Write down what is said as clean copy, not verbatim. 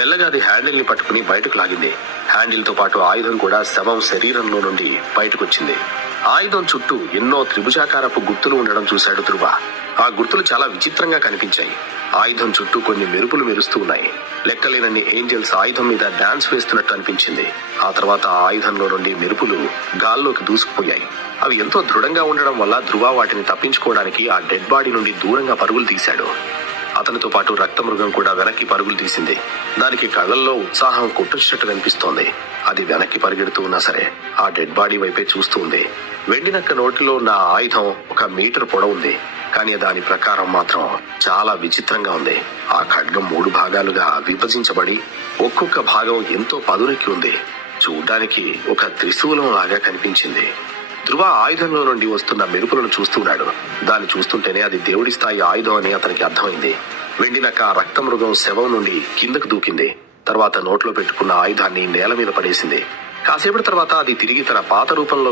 మెల్లగా అది హ్యాండిల్ ని పట్టుకుని బయటకు లాగింది. హ్యాండిల్ తో పాటు ఆయుధం కూడా శవం శరీరంలో నుండి బయటకొచ్చింది. ఆయుధం చుట్టూ ఎన్నో త్రిభుజాకారపు గుర్తులు ఉండడం చూశాడు ధ్రువ. ఆ గుర్తులు చాలా విచిత్రంగా కనిపించాయి. ఆయుధం చుట్టూ కొన్ని మెరుపులు మెరుస్తూ ఉన్నాయి. లెక్కలేనన్ని ఏంజల్స్ ఆయుధం మీద డాన్స్ వేస్తున్నట్టు అనిపించింది. ఆ తర్వాత ఆ ఆయుధంలో నుండి మెరుపులు గాల్లోకి దూసుకుపోయాయి. అవి ఎంతో దృఢంగా ఉండడం వల్ల ధ్రువ వాటిని తప్పించుకోవడానికి ఆ డెడ్ బాడీ నుండి దూరంగా పరుగులు తీశాడు. అతనితో పాటు రక్తమృగం కూడా వెనక్కి పరుగులు తీసింది. దానికి కళ్ళల్లో ఉత్సాహం కొట్టొచ్చినట్టు కనిపిస్తోంది. అది వెనక్కి పరిగెడుతూ ఉన్నా సరే ఆ డెడ్ బాడీ వైపే చూస్తూ ఉంది. వెండినక్క నోటిలో ఉన్న ఆయుధం 1 మీటర్ పొడవుంది. కానీ దాని ప్రకారం మాత్రం చాలా విచిత్రంగా ఉంది. ఆ ఖడ్గం 3 భాగాలుగా విభజించబడి ఒక్కొక్క భాగం ఎంతో పదునెక్కి ఉంది. చూడ్డానికి ఒక త్రిశూలం లాగా కనిపించింది. ధ్రువ ఆయుధంలో నుండి వస్తున్న మెరుపులను చూస్తున్నాడు. దాన్ని చూస్తుంటేనే అది దేవుడి స్థాయి ఆయుధం అని అతనికి అర్థమైంది. వెండినక్క ఆ రక్తమృగం శవం నుండి కిందకు దూకింది. తర్వాత నోట్లో పెట్టుకున్న ఆయుధాన్ని నేల మీద పడేసింది. కాసేపటి తర్వాత అది తిరిగి తన పాత రూపంలో